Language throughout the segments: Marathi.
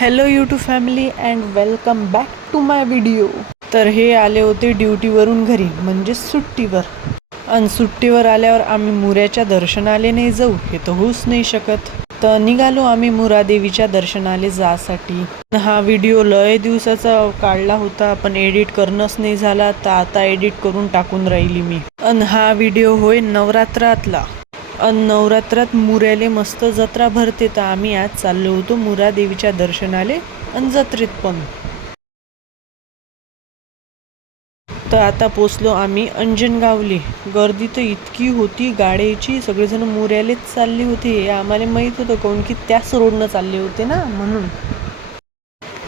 Hello YouTube family and welcome back to my video. तर हे आले होते ड्युटीवरून घरी म्हणजे सुट्टीवर. आणि सुट्टीवर आल्यावर आम्ही मुऱ्याच्या दर्शनाले नाही जाऊ हे तर होऊच नाही शकत. तर निघालो आम्ही मुरादेवीच्या दर्शनाले जासाठी. हा व्हिडिओ लय दिवसाचा काढला होता पण एडिट करणंच नाही झाला, तर आता एडिट करून टाकून राहिली मी. आणि हा व्हिडिओ होय नवरात्रातला. नवरात्रात मुऱ्याले मस्त जत्रा भरते, तर आम्ही आज चाललो होतो मुरादेवीच्या दर्शनाले आणि जत्रेत पण. तर आता पोचलो आम्ही अंजनगावले. गर्दी तर इतकी होती गाड्याची, सगळेजण मुऱ्यालेच चालले होते. आम्हाला माहीत होतं काऊन की त्याच रोडनं चालले होते ना, म्हणून.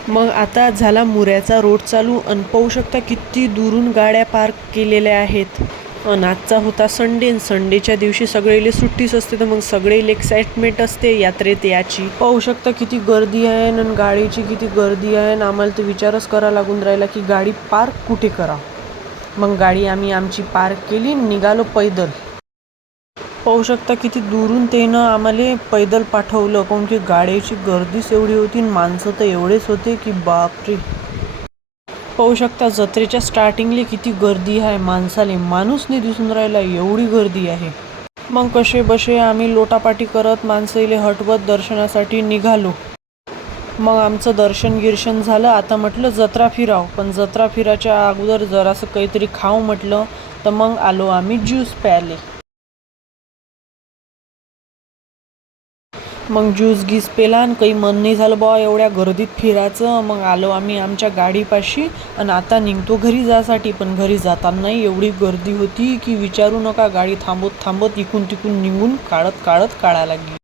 मग आता झाला मुऱ्याचा रोड चालू आणि पाहू शकता किती दुरून गाड्या पार्क केलेल्या आहेत. आणि आजचा होता संडे. संडेच्या दिवशी सगळेले सुट्टीच असते, तर मग सगळेले एक्साइटमेंट असते यात्रेत याची. पाहू शकता किती गर्दी आहे आणि गाडीची किती गर्दी आहे. आम्हाला तर विचारच करा लागून राहिला की गाडी पार्क कुठे करा. मग गाडी आम्ही आमची पार्क केली, निघालो पैदल. पाहू शकता किती दुरून त्यानं आम्हाला पैदल पाठवलं, काऊन की गाड्याची गर्दीच एवढी होती आणि माणसं तर एवढेच होते की बापरे. पाहू शकता जत्रेच्या स्टार्टिंगले किती गर्दी आहे. माणसाले माणूस नाही दिसून राहिला, एवढी गर्दी आहे. मग कसे बसे आम्ही लोटापाटी करत माणसाले हटवत दर्शनासाठी निघालो. मग आमचं दर्शन गिर्शन झालं. आता म्हटलं जत्रा फिराव, पण जत्रा फिराच्या अगोदर जरासं काहीतरी खाऊ म्हटलं, तर मग आलो आम्ही ज्यूस प्यायले. मग ज्यूस गीस पेला आणि काही मन नाही झालं बा एवढ्या गर्दीत फिरायचं. मग आलो आम्ही आमच्या गाडीपाशी आणि आता निघतो घरी जासाठी. पण घरी जातानाही एवढी गर्दी होती की विचारू नका. गाडी थांबत थांबत इकून तिकून निघून काढायला लागली.